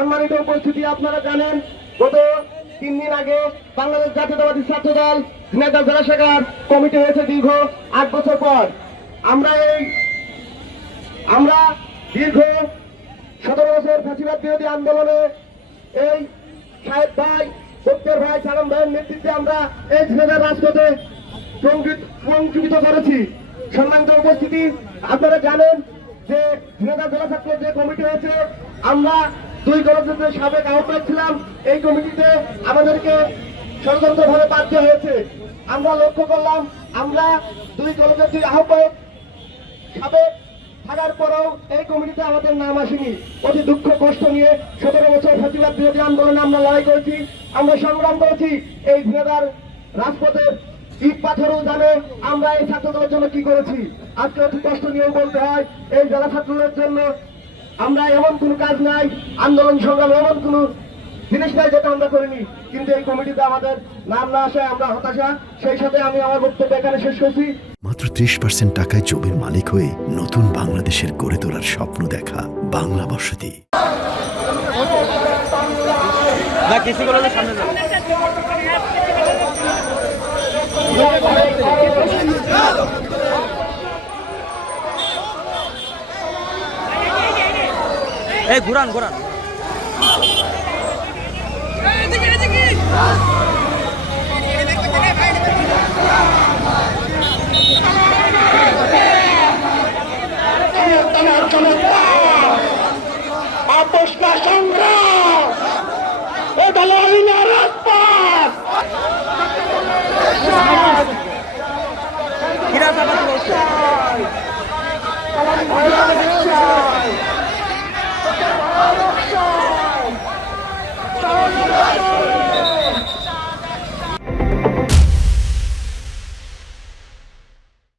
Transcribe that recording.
সম্মানিত উপস্থিতি, আপনারা জানেন গত 3 দিন আগে বাংলাদেশ জাতীয়তাবাদী ছাত্র দল ঝিনাইদহ জেলা শাখার কমিটি হয়েছে দীর্ঘ 8 বছর পর। আমরা দীর্ঘ 17 বছর ফাঁসিবাদ বিরোধী আন্দোলনে এই সাহেব ভাই, বক্তের ভাই, সালাম ভাইয়ের নেতৃত্বে আমরা এই ঝিনাইদহ রাজপথে সংযুক্ত করেছি। সম্মানিত উপস্থিতি, আপনারা জানেন যে ঝিনাইদহ জেলা ছাত্র যে কমিটি হয়েছে, আমরা 2 গণতন্ত্রের সাবেক আহ্বায়ক ছিলাম। এই কমিটিতে আমাদেরকে ষড়যন্ত্রভাবে বাদ দেওয়া হয়েছে। আমরা লক্ষ্য করলাম আমরা 2 গণতন্ত্রের আহ্বায়ক সাবেক থাকার পরেও এই কমিটিতে আমাদের নাম আসেনি। অতি দুঃখ কষ্ট নিয়ে 17 বছর ফাঁসিবাদ বিরোধী আন্দোলনে আমরা লড়াই করেছি, আমরা সংগ্রাম করেছি। এই ঝিনাইদহ রাজপথের ইট পাথরও জানে আমরা এই ছাত্রদলের জন্য কি করেছি। আজকে অতি কষ্ট নিয়েও বলতে হয়, এই জেলা ছাত্রদের জন্য আমরা এমন কোন কাজ নাই, আন্দোলন সংগ্রাম এমন কোন জিনিস নাই যেটা আমরা করিনি। কিন্তু এই কমিটিতে আমাদের নাম না আসায় আমরা হতাশা। সেই সাথে আমি আমার বক্তব্য এখানে শেষ করছি। মাত্র 30% টাকায় জমির মালিক হয়ে নতুন বাংলাদেশের গড়ে তোলার স্বপ্ন দেখা বাংলা বসতি। এই ঘুরান ঘুরান আপোষ না সংগ্রাম, ও দালালি না রাজপথ। কিরা